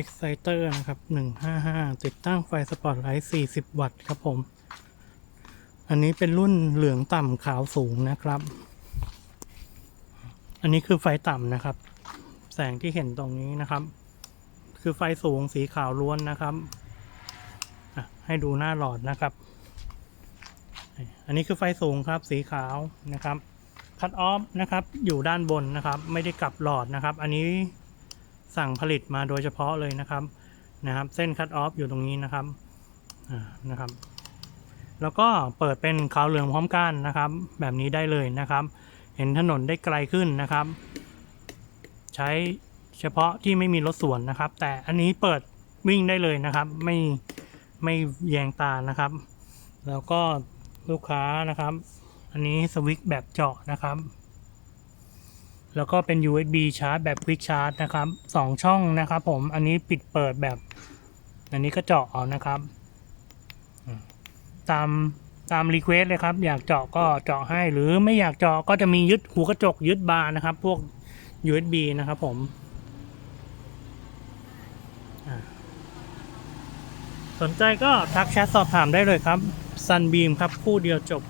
Exciter นะครับ 155 ติดตั้งไฟสปอตไลท์40 วัตต์ครับผม อันนี้เป็นรุ่นเหลืองต่ำขาวสูงนะครับ อันนี้คือไฟต่ำนะครับ แสงที่เห็นตรงนี้นะครับ คือไฟสูงสีขาวล้วนนะครับให้ดูหน้าหลอดนะครับ อันนี้คือไฟสูงครับ สีขาวนะครับ คัตออฟนะครับ อยู่ด้านบนนะครับ ไม่ได้กลับหลอดนะครับ อันนี้ สั่งผลิตมาโดยเฉพาะเลยนะครับนะครับ เส้นคัตออฟอยู่ตรงนี้นะครับอ่านะครับ แล้วก็เปิดเป็นขาวเหลืองพร้อมกันนะครับ แบบนี้ได้เลยนะครับ เห็นถนนได้ไกลขึ้นนะครับ ใช้เฉพาะที่ไม่มีรถสวนนะครับ แต่อันนี้เปิดวิ่งได้เลยนะครับ ไม่ไม่แยงตานะครับ แล้วก็ลูกค้านะครับ อันนี้สวิตช์แบบเจาะนะครับ แล้วก็เป็น USB ชาร์จแบบ Quick Charge นะครับสองช่องนะครับผม อันนี้ปิดเปิดแบบ อันนี้ก็เจาะเอานะครับ ตามตามรีเควสเลยครับ อยากเจาะก็เจาะให้ หรือไม่อยากเจาะก็จะมียึดหูกระจกยึดบาร์นะครับ พวก USB นะครับผม สนใจก็ทักแชทสอบถามได้เลยครับ Sunbeam ครับคู่เดียวจบ